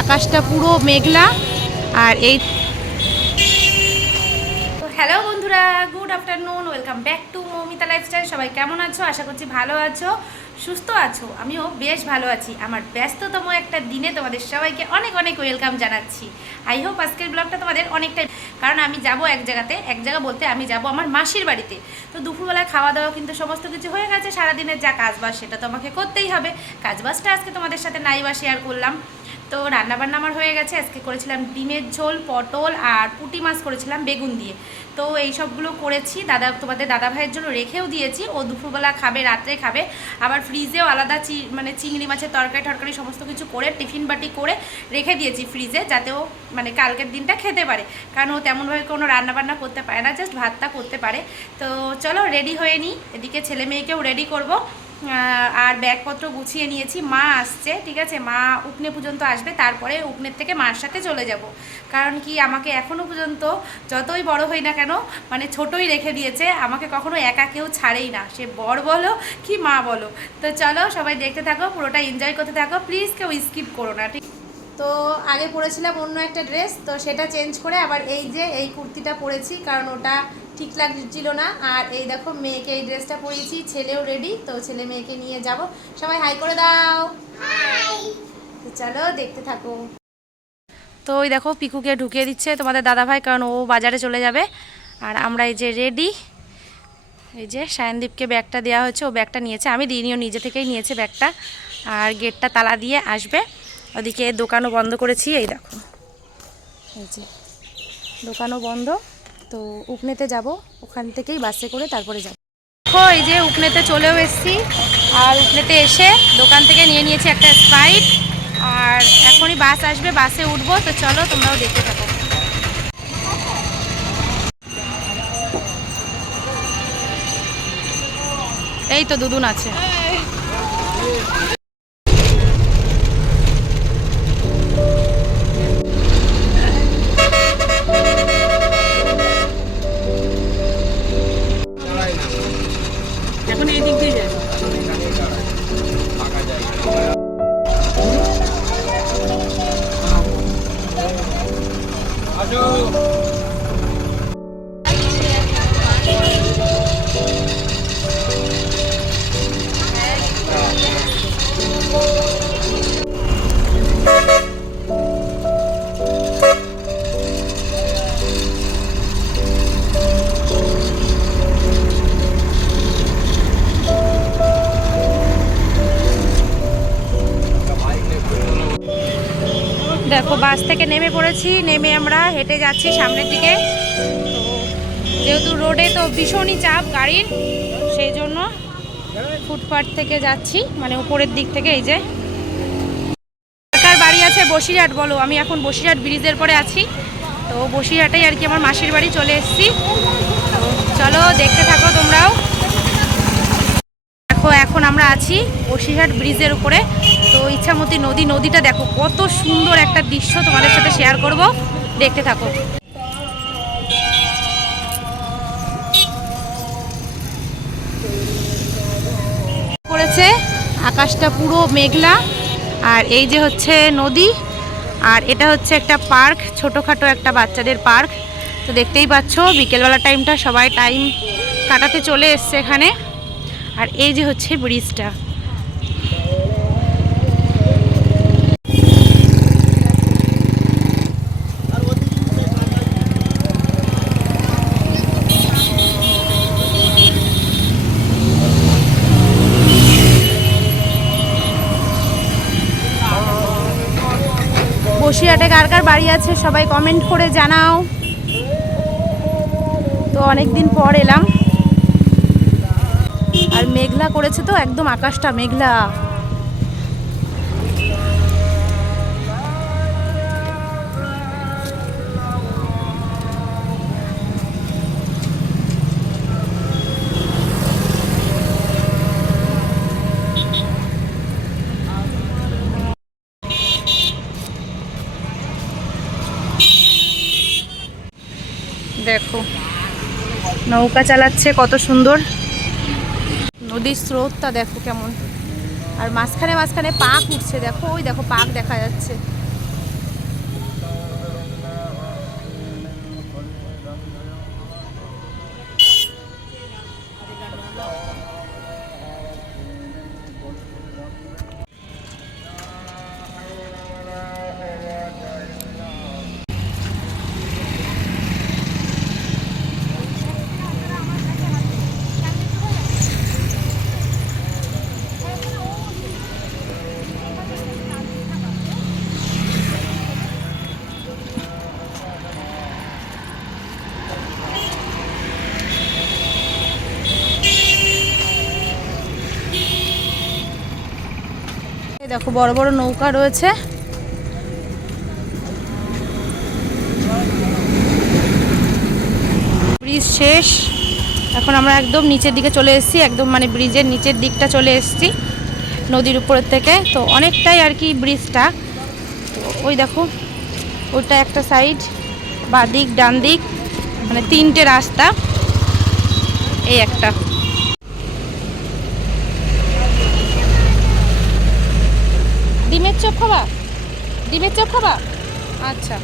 আকাশটা পুরো মেঘলা। আর এই হ্যালো বন্ধুরা, good afternoon, welcome back to Moumita lifestyle. সবাই কেমন আছো? আশা করছি ভালো আছো, সুস্থ আছো। আমিও বেশ ভালো আছি। আমার ব্যস্ততম একটা দিনে তোমাদের সবাইকে অনেক অনেক ওয়েলকাম জানাচ্ছি। আই হোপ আজকের ব্লগটা তোমাদের অনেকটাই, কারণ আমি যাব এক জায়গা বলতে আমি যাব আমার মাসির বাড়িতে। তো দুপুরবেলায় খাওয়া দাওয়া কিন্তু সমস্ত কিছু হয়ে গেছে। সারাদিনের যা কাজবাজ সেটা তো আমাকে করতেই হবে। কাজবাজটা আজকে তোমাদের সাথে নাইবা শেয়ার করলাম। তো রান্নাবান্না আমার হয়ে গেছে। আজকে করেছিলাম ডিমের ঝোল, পটল আর পুঁটি মাছ করেছিলাম বেগুন দিয়ে। তো এই সবগুলো করেছি, তোমাদের দাদা ভাইয়ের জন্য রেখেও দিয়েছি। ও দুপুরবেলা খাবে, রাত্রে খাবে। আবার ফ্রিজেও আলাদা চিংড়ি মাছের তরকারি সমস্ত কিছু করে টিফিন বাটি করে রেখে দিয়েছি ফ্রিজে, যাতে ও কালকের দিনটা খেতে পারে। কারণ ও তেমনভাবে কোনো রান্নাবান্না করতে পারে না, জাস্ট ভাতটা করতে পারে। তো চলো রেডি হয়ে নিই, এদিকে ছেলে মেয়েকেও রেডি করব। আর ব্যাগপত্র গুছিয়ে নিয়েছি। মা আসছে, ঠিক আছে, মা উকনে পর্যন্ত আসবে, তারপরে উকনের থেকে মার সাথে চলে যাব। কারণ কি, আমাকে এখনও পর্যন্ত যতই বড় হই না কেন ছোটই রেখে দিয়েছে। আমাকে কখনো একা কেউ ছাড়েই না, সে বর বলো কি মা বলো। তো চলো সবাই দেখতে থাকো, পুরোটা এনজয় করতে থাকো, প্লিজ কেউ স্কিপ করো না, ঠিক। তো আগে পরেছিলাম অন্য একটা ড্রেস, তো সেটা চেঞ্জ করে আবার এই কুর্তিটা পরেছি, কারণ ওটা ঠিক লাগছিল না। আর এই দেখো মেয়েকে এই ড্রেসটা পরিয়েছি, ছেলেও রেডি। তো ছেলে মেয়েকে নিয়ে যাব। সবাই হাই করে দাও। তো চলো দেখতে থাকো। তো ওই দেখো পিকুকে ঢুকিয়ে দিচ্ছে তোমাদের দাদাভাই, কারণ ও বাজারে চলে যাবে। আর আমরা এই যে রেডি। এই যে সায়নদীপকে ব্যাগটা দেওয়া হয়েছে, ও ব্যাগটা নিয়েছে, আমি দিইনিও, নিজে থেকেই নিয়েছে ব্যাগটা। আর গেটটা তালা দিয়ে আসবে। ওদিকে দোকানও বন্ধ করেছি, এই দেখো, এই যে দোকানও বন্ধ। তো উকনেতে যাব, ওখান থেকেই বাসে করে তারপরে যাব। দেখো এই যে উকনেতে চলেও এসেছি। আর উকনেতে এসে দোকান থেকে নিয়ে নিয়েছি একটা স্প্রাইট। আর এখনই বাস আসবে, বাসে উঠবো। তো চলো তোমরাও দেখতে থাকো। এই তো দুদুন আছে। এখন এই দিক দিয়ে যায়। দেখো বাস থেকে নেমে পড়েছি, নেমে আমরা হেঁটে যাচ্ছি সামনের দিকে। তো যেহেতু রোডে তো ভীষণই চাপ গাড়ির, সেই জন্য ফুটপাথ থেকে যাচ্ছি, উপরের দিক থেকে। এই যে কার বাড়ি আছে বসিরহাট বলো, আমি এখন বসিরহাট ব্রিজের পরে আছি। তো বসিরহাটেই আর কি আমার মাসির বাড়ি, চলে এসেছি। তো চলো দেখতে থাকো তোমরাও। দেখো এখন আমরা আছি বসিরহাট ব্রিজের উপরে। তো ইচ্ছামতি নদীটা দেখো কত সুন্দর একটা দৃশ্য, তোমাদের সাথে শেয়ার করব, দেখতে থাকো। পড়েছে, আকাশটা পুরো মেঘলা। আর এই যে হচ্ছে নদী, আর এটা হচ্ছে একটা পার্ক, ছোটোখাটো একটা বাচ্চাদের পার্ক। তো দেখতেই পাচ্ছ বিকেলবেলা টাইমটা সবাই টাইম কাটাতে চলে এসছে এখানে। আর এই যে হচ্ছে ব্রিজটা। বসিরহাটে কার কার বাড়ি আছে সবাই কমেন্ট করে জানাও। তো অনেকদিন পর এলাম। আর মেঘলা করেছে, তো একদম আকাশটা মেঘলা। দেখো নৌকা চালাচ্ছে, কত সুন্দর নদীর স্রোতটা দেখো কেমন। আর মাঝখানে পাক উঠছে, দেখো ওই দেখো পাক দেখা যাচ্ছে। দেখো বড় বড় নৌকা রয়েছে। ব্রিজ শেষ, এখন আমরা একদম নিচের দিকে চলে এসেছি, একদম মানে ব্রিজের নিচের দিকটা চলে এসেছি নদীর উপরের থেকে। তো অনেকটাই আর কি ব্রিজটা। তো ওই দেখো ওইটা একটা সাইড, বাঁ দিক ডান দিক মানে তিনটে রাস্তা। এই একটা ডিমের চপ খাবা, ডিমের চপ খাবা, আচ্ছা।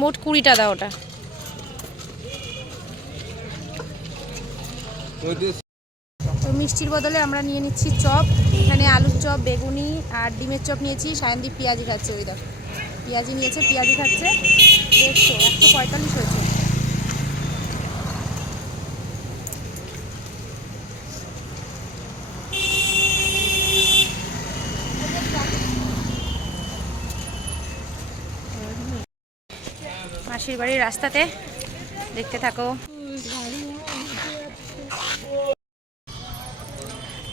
মোট 20টা দাও ওটা। তো মিষ্টির বদলে আমরা নিয়ে নিচ্ছি চপ। এখানে আলুর চপ, বেগুনি আর ডিমের চপ নিয়েছি। সায়নদীপ পেঁয়াজি খাচ্ছে, ওই দেখো পেঁয়াজি নিয়েছে, পেঁয়াজি খাচ্ছে। 145 হয়েছে। মাসির বাড়ির রাস্তাতে, দেখতে থাকো।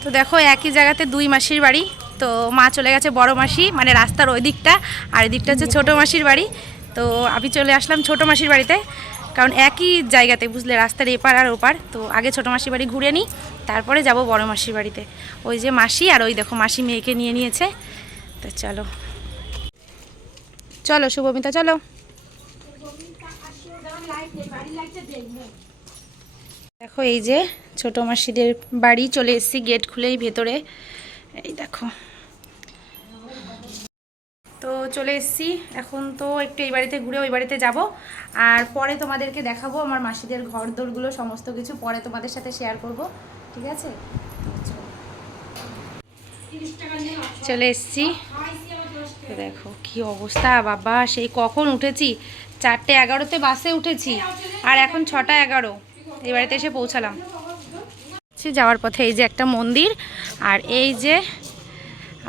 তো দেখো একই জায়গাতে দুই মাসির বাড়ি। তো মা চলে গেছে বড় মাসি মানে রাস্তার ওই দিকটা, আর এই দিকটা হচ্ছে ছোটো মাসির বাড়ি। তো আমি চলে আসলাম ছোটো মাসির বাড়িতে, কারণ একই জায়গাতে বুঝলে, রাস্তার এপার আর ওপার। তো আগে ছোটো মাসির বাড়ি ঘুরে নিই, তারপরে যাব বড় মাসির বাড়িতে। ওই যে মাসি, আর ওই দেখো মাসি মেয়েকে নিয়ে নিয়েছে। তো চলো চলো শুভমিতা চলো। দেখো এই যে ছোট মাসিদের বাড়ি চলে এসেছি, গেট খুলেই ভেতরে। এই দেখো, তো চলে এসেছি। এখন তো একটু এই বাড়িতে ঘুরে ওই বাড়িতে যাব, আর পরে তোমাদেরকে দেখাবো আমার মাসিদের ঘর দোরগুলো, সমস্ত কিছু পরে তোমাদের সাথে শেয়ার করব, ঠিক আছে? চলে এসেছি। দেখো কি অবস্থা বাবা, সেই কখন উঠেছি, 4:11-তে বাসে উঠেছি, আর এখন 6:11। এই বাড়িতে এসে পৌঁছালাম। যাওয়ার পথে এই যে একটা মন্দির, আর এই যে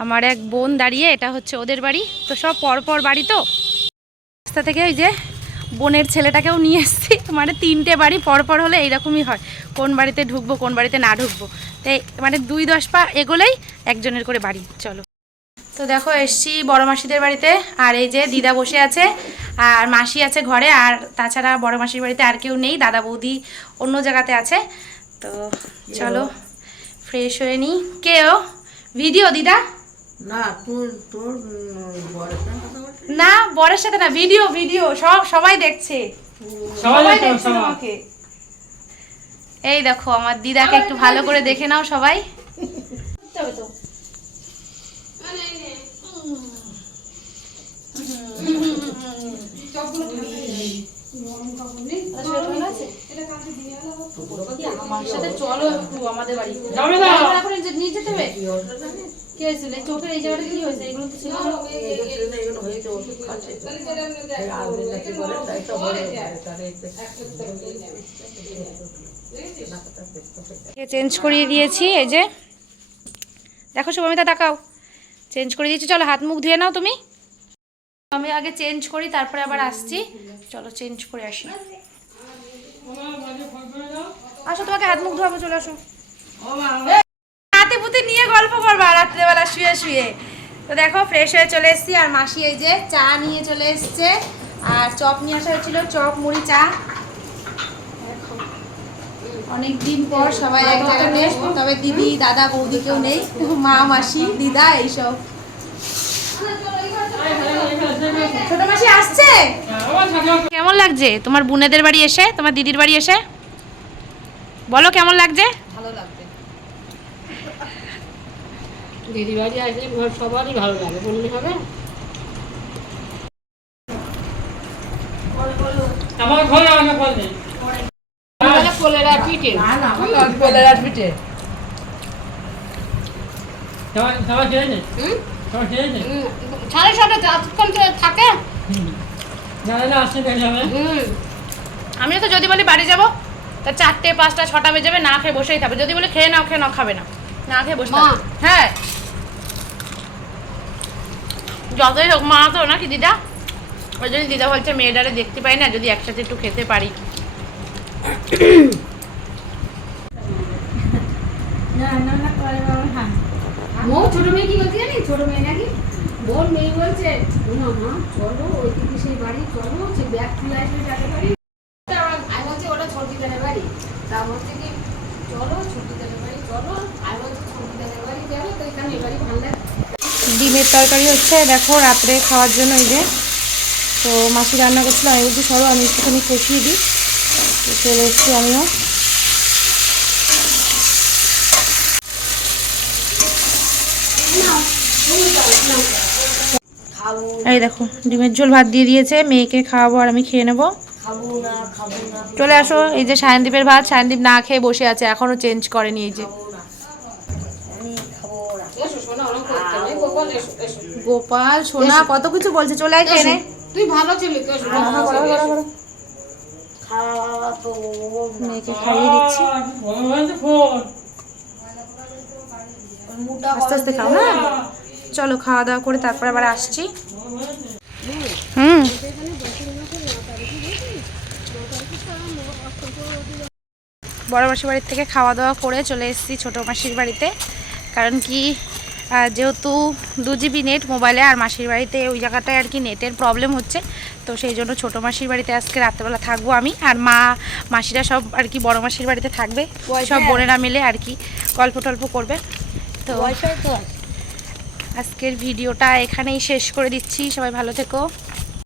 আমার এক বোন দাঁড়িয়ে, এটা হচ্ছে ওদের বাড়ি। তো সব পরপর বাড়ি, তো রাস্তা থেকে ওই যে বোনের ছেলেটাকেও নিয়ে এসেছি। মানে 3টে বাড়ি পরপর হলে এইরকমই হয়, কোন বাড়িতে ঢুকবো কোন বাড়িতে না ঢুকবো। তাই মানে 2-10 পা এগোলেই একজনের করে বাড়ি। চলো, তো দেখো এসছি বড় মাসিদের বাড়িতে, আর এই যে দিদা বসে আছে আর মাসি আছে ঘরে, আর তাছাড়া বড় মাসির বাড়িতে আর কেউ নেই, দাদা বৌদি অন্য জায়গাতে আছে। তো চলো ফ্রেশ হয়ে নিই। কেও ভিডিও দিদা না, তোর না, বরের সাথে না, ভিডিও ভিডিও সবাই দেখছে, সবাই দেখছে তোমাকে। এই দেখো আমার দিদাকে একটু ভালো করে দেখে নাও সবাই। আমার সাথে চলো একটু আমাদের বাড়ি। নিয়ে যেতে হবে। কি হয়েছিল চোখের এই জায়গাটা? কি হয়েছে? এগুলো তো ছিল চেঞ্জ করিয়ে দিয়েছি। এই যে দেখো শুভমিতা তাকাও, চেঞ্জ করে দিয়েছি। চলো হাত মুখ ধুয়ে নাও তুমি। আমি আগে চেঞ্জ করি, তারপরে আবার আসছি। চলো চেঞ্জ করে আসি। আসো তোমাকে হাত মুখ ধোয়াবো, চলে আসো। হাতে পুঁতে নিয়ে গল্প করবা রাত্রেবেলা শুয়ে শুয়ে। তো দেখো ফ্রেশ হয়ে চলে এসেছি, আর মাসি এই যে চা নিয়ে চলে এসছে, আর চপ নিয়ে আসা হয়েছিল, চপ মুড়ি চা। দেখো অনেকদিন পর সবাই এক জায়গাতে, তবে দিদি দাদা বৌদি কেউ নেই, মা মাসি দিদা এইসব। ছোট মাসি আসছে। কেমন লাগছে তোমার বোনেদের বাড়ি এসে, তোমার দিদির বাড়ি এসে? বলো কেমন লাগছে? ভালো লাগছে। দিদি বাড়ি আসলে সবারই ভালো লাগে, বললে হবে। আমার ঘরে আমাকে বল নেই। কোলেরা পিঠে, না না আমার কোলেরা পিঠে। সবাই খেয়ে নে। সব খেয়েছে? 7:30 এতক্ষণ তো থাকে। না আসতে দেরি হবে। আমিও তো যদি বলি বাড়ি যাবো তা 4টে 5টা 6টা বেজে যাবে, না খেয়ে বসেই থাকবে। যদি বলে খেয়ে নাও খাবে না, না খেয়ে বসে থাকবে। হ্যাঁ যতই হোক মা তো নাকি দিদা, ওই জন্য দিদা বলছে মেয়েটারে দেখতে পাই না, যদি একসাথে একটু খেতে পারি। মৌ ছোট মেয়ে কি বলছে জানি, ছোট মেয়ে নাকি বোন মেয়ে বলছে না মা চলো ওইদিকে সেই বাড়ি চলো, সে ব্যাগ খুলে আসবে যাকে বাড়ি। আমি বলছি ওটা ছোটিদারের বাড়ি, তা বলছে কি চলো ছোটিদারের বাড়ি চলো, আমি বলছি ছোটিদারের বাড়ি যাবে তো এখানে এবারই ভালো লাগে। ডিমের তরকারি হচ্ছে দেখো রাত্রে খাওয়ার জন্য। এই যে তো মাসি রান্না করছিল, আমি বলছি সরো আমি একটুখানি কষিয়ে দিই। তো চলে এসছি আমিও। এই দেখো ডিমের ঝোল ভাত দিয়ে দিয়েছে, মেয়েকে খাওয়াবো আর আমি খেয়ে নেবো। চলে আসো। এই যে সায়নদীপের ভাত, সায়নদীপ না খেয়ে বসে আছে, এখনো চেঞ্জ করেনি। এই যে এসো শোনা ওরকম করতে নেই, গোপাল এসো এসো। গোপাল সোনা কত কিছু বলছে, চলে আয় খেয়ে নে। তুই ভালো ছেলে তো এসো। মেয়েকে খাইয়ে দিচ্ছি, বড় হয়েছে ফোন। আস্তে আস্তে খাও। হ্যাঁ চলো খাওয়া দাওয়া করে তারপরে আবার আসছি। হুম বড় মাসির বাড়ির থেকে খাওয়া দাওয়া করে চলে এসেছি ছোটো মাসির বাড়িতে। কারণ কি যেহেতু 2 GB নেট মোবাইলে, আর মাসির বাড়িতে ওই জায়গাটায় আর কি নেটের প্রবলেম হচ্ছে, তো সেই জন্য ছোটো মাসির বাড়িতে আজকে রাত্রেবেলা থাকবো আমি আর মাসিরা সব আর কি বড় মাসির বাড়িতে থাকবে, সব বোনেরা মিলে আর কি গল্প টল্প করবে। তো আজকের ভিডিওটা এখানেই শেষ করে দিচ্ছি, সবাই ভালো থেকো।